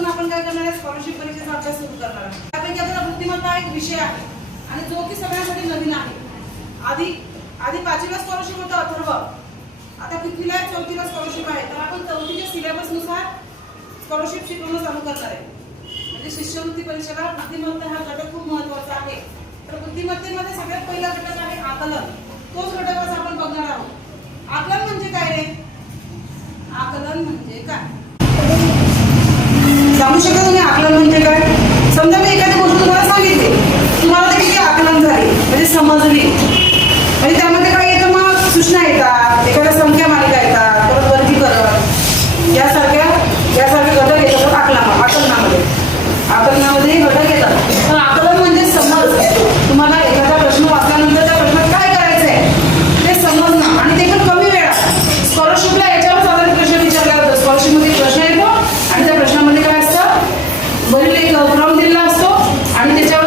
आजपासून आपण काय करणार आहे? स्कॉलरशिप परीक्षेचा अभ्यास सुरू करणार आहे. त्यापैकी आता बुद्धिमत्ता एक विषय आहे. आणि जो की सगळ्यासाठी नवीन आहे. आधी आधी पाचवीला स्कॉलरशिप होतं अथर्व. आता कितवीला चौथीला स्कॉलरशिप आहे. तर आपण चौथीच्या सिलेबसनुसार स्कॉलरशिप शिकवणं चालू करणार आहे. म्हणजे शिष्यवृत्ती परीक्षेला बुद्धिमत्ता हा घटक खूप महत्त्वाचा आहे. तर बुद्धिमत्तेमध्ये सगळ्यात पहिला घटक आहे आकलन. तोच घटक आपण बघणार आहोत. आकलन म्हणजे काय रे? आकलन म्हणजे काय? सांगू शकता तुम्ही आकलन म्हणजे काय? समजा मी एखादी गोष्ट तुम्हाला सांगितली. तुम्हाला ते किती आकलन झाले. म्हणजे समजली. alhamdulillah so आणि त्याच्या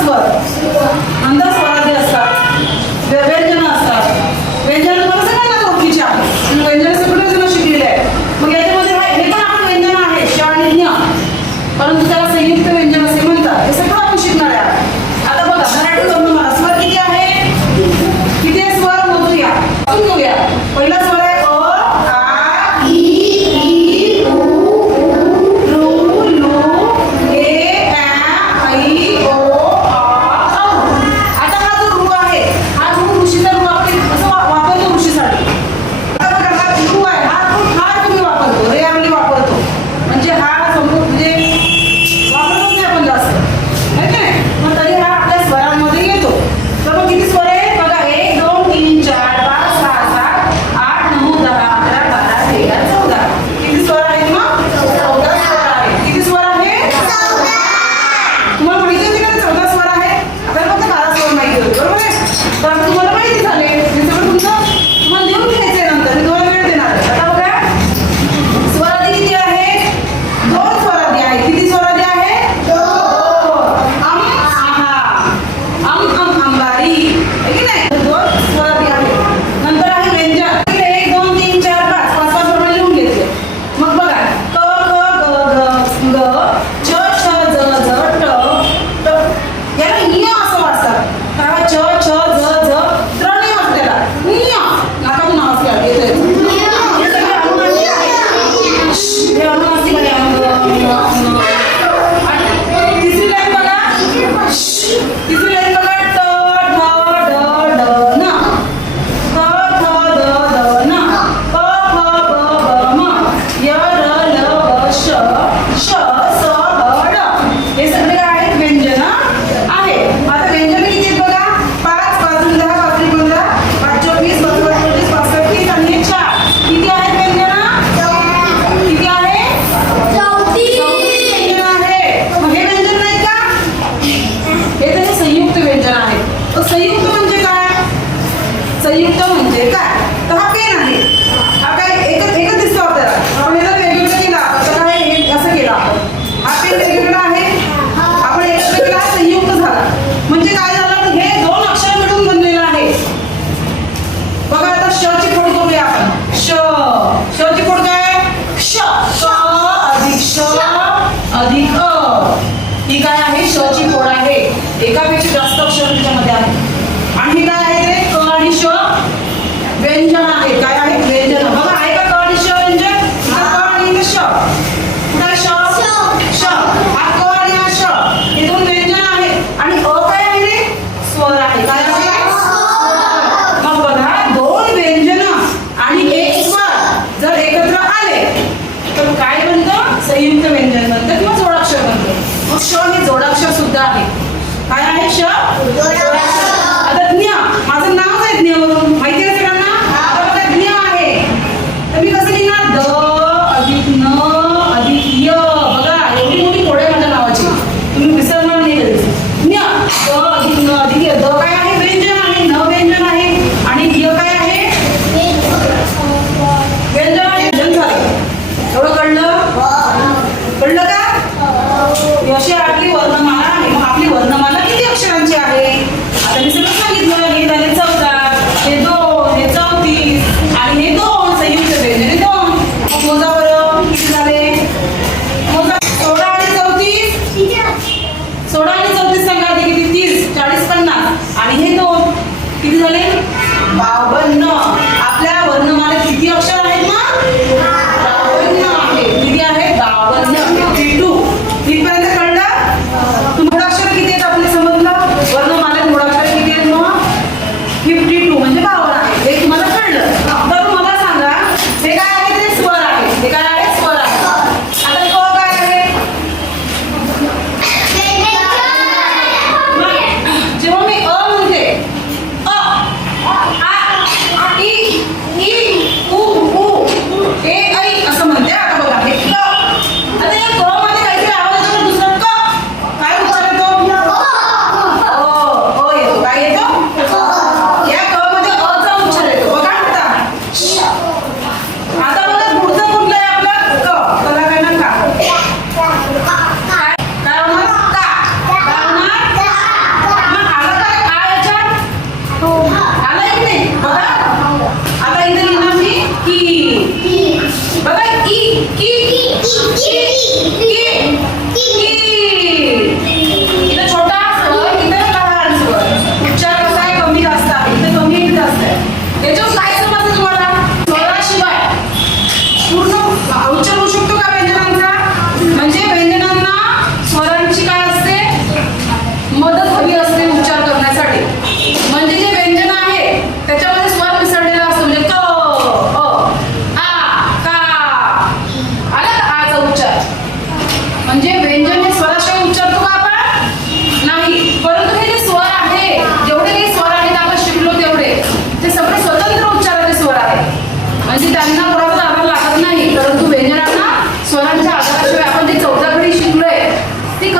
अंधस्वर अंधस्वर You. Thank you. 阿里多。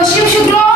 Спасибо, Щедров!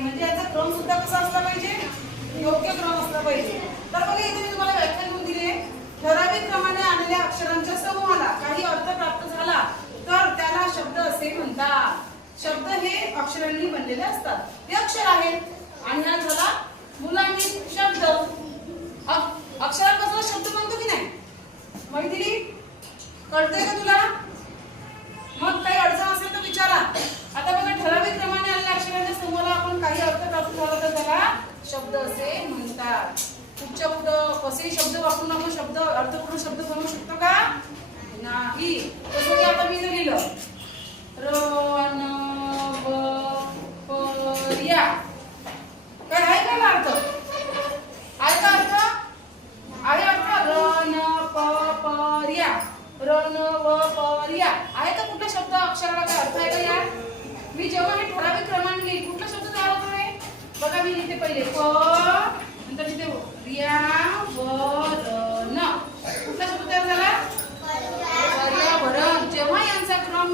म्हणजे याचा क्रम सुद्धा कसा असला पाहिजे? योग्य क्रम असला पाहिजे. तर बघा इथे मी तुम्हाला व्याख्या लिहून दिली ठराविक क्रमाने आलेल्या अक्षरांच्या समूहाला काही अर्थ प्राप्त झाला तर त्याला शब्द असे म्हणतात. शब्द हे अक्षरांनी बनलेले असतात. हे अक्षर आहेत. आणि हा झाला मुलांनी शब्द. अक्षरापासून शब्द बनतो की नाही? मैत्री कळतंय का तुला? शब्द वापरून आपण शब्द अर्थपूर्ण शब्द बनवू शकतो का? नाही. तसं की आता मी जर लिहिलं. र न ब प या काय आहे का याला अर्थ आहे का अर्थ आहे अर्थ र न प प या र न व प या आहे का कुठला शब्द अक्षराला काय अर्थ आहे का या मी जेव्हा हे ठराविक क्रमाने लिहिल कुठला शब्द तयार होतो रे बघा मी लिहिते पहिले प नंतर लिहिते रिया व र न कुठला शब्द तयार झाला पर्यावरण जेव्हा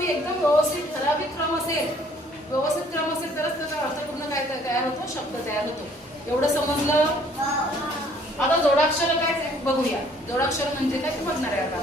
मी एकदम व्यवस्थित ठराविक क्रम असेल व्यवस्थित क्रम असेल तरच त्याचा अर्थपूर्ण काय तया- तयार होतो शब्द तयार होतो. एवढं समजलं? आता जोडाक्षर काय बघूया. जोडाक्षर म्हणजे काय ते बघणार आहे आता.